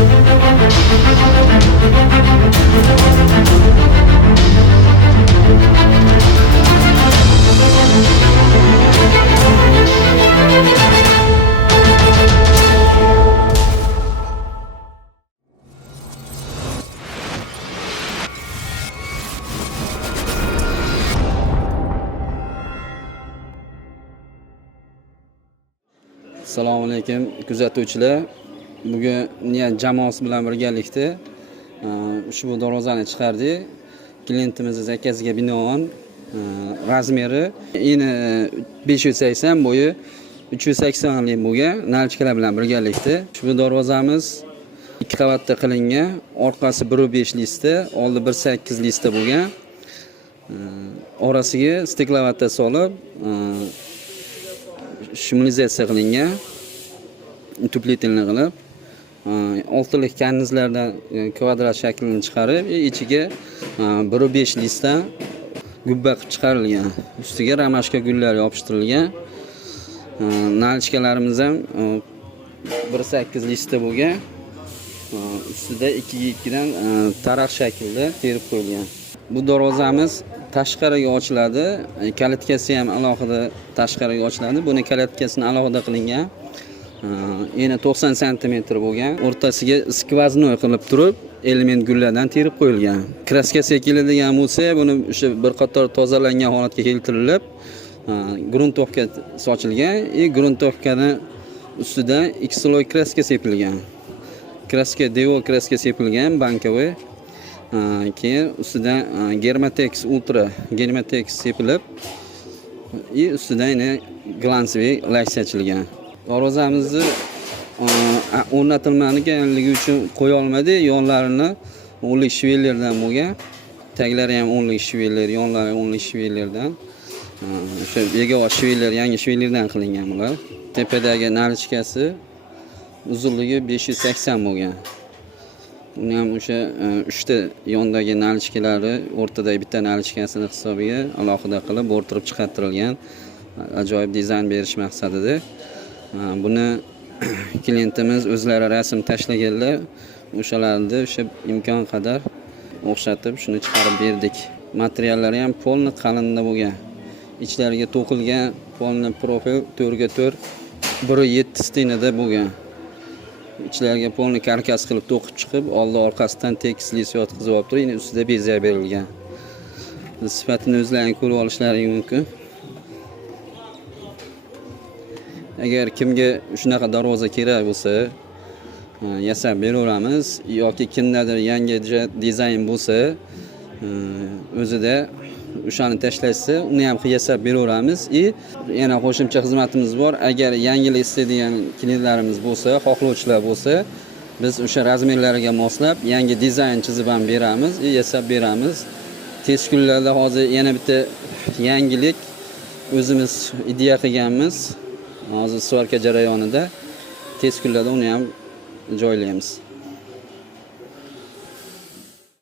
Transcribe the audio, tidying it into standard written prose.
Assalomu alaykum kuzatuvchilar. Bugun niyat jamoasi bilan birgalikda ushbu darvozani chiqardik. Klientimiz zakasiga binoan razmeri eni 580, bo'yi 380 lik bo'lgan nalchkalar bilan birgalikda. Ushbu darvozamiz 2 qavatda qilingan, orqasi 1.5 lista, oldi 1.8 lista bo'lgan. Orasiga steklovata solib shimolizatsiya qilingan, utuplitelni qilib, oltilik karnizlardan kvadrat shaklini chiqarib, ichiga 1.5 lista gubba qilib chiqarilgan. Ustiga ramashka gullar yopishtirilgan. Nalchkalarimiz ham 1.8 lista bo'lgan. Ustida 2 dan taraq shaklda terib qo'yilgan. Bu darvozamiz tashqariga ochiladi. Kalitkasi ham alohida tashqariga ochiladi. Buni kalitkasini alohida qilingan. Eni 90 sm bo'lgan. O'rtasiga skvoznoy qilib turib, element gullardan terib qo'yilgan. Kraskasiga keladigan bo'lsa, buni o'sha bir qator tozalangan holatga keltirilib, gruntovka sochilgan. Gruntovkani ustida ikki sloy kraska sepilgan. Kraska devo kraska sepilgan, bankovoy. Keyin ustida Germatex Ultra Germatex sepilib, ustida yana glansviy lak sachilgan. Darvozamizni o'rnatilmaganligi uchun qo'ya olmadik. Yonlarini 10lik shvellerdan bo'lgan. Taglari ham 10lik shveller, yonlari 10lik shvellerdan. O'sha begavoz shveller, yangi shvellerdan qilingan bular. Tepadagi nalichkasi uzunligi 580 bo'lgan. Uni ham o'sha 3 ta yondagi nalichkalari o'rtadagi bitta nalichkasini hisobiga alohida qilib o'rtirib chiqartirilgan. Ajoyib dizayn berish maqsadida. Buni klientimiz o'zlari rasm tashlaganlar, o'shalarni o'sha imkon qadar o'xshatib shuni chiqarib berdik. Materiallari ham polni qalinda bo'lgan. Ichlariga to'qilgan polni profil 4x4 1.7 stinada bo'lgan. İçlariga polni karkas qilib to'qib chiqib, oldi orqasidan tekislik yotkizib olib turib, ustida bezak berilgan. Sifatini o'zlaring ko'rib olishlari mumkin. Agar kimga shunaqa darvoza kerak bo'lsa, yasab beraveramiz yoki kimdadir yangi dizayn bo'lsa, o'zida o'shani tashlashsa, uni ham yasab beraveramiz. Yana qo'shimcha xizmatimiz bor. Agar yangilik istaydigan klientlarimiz bo'lsa, xohlovchilar bo'lsa, biz o'sha razmerlariga moslab yangi dizayn chizib ham beramiz, yasab beramiz. Tez kunlarda hozir yana bitta yangilik o'zimiz idea qilganmiz. Hozir svarka jarayonida tez kunlarda uni ham joylaymiz.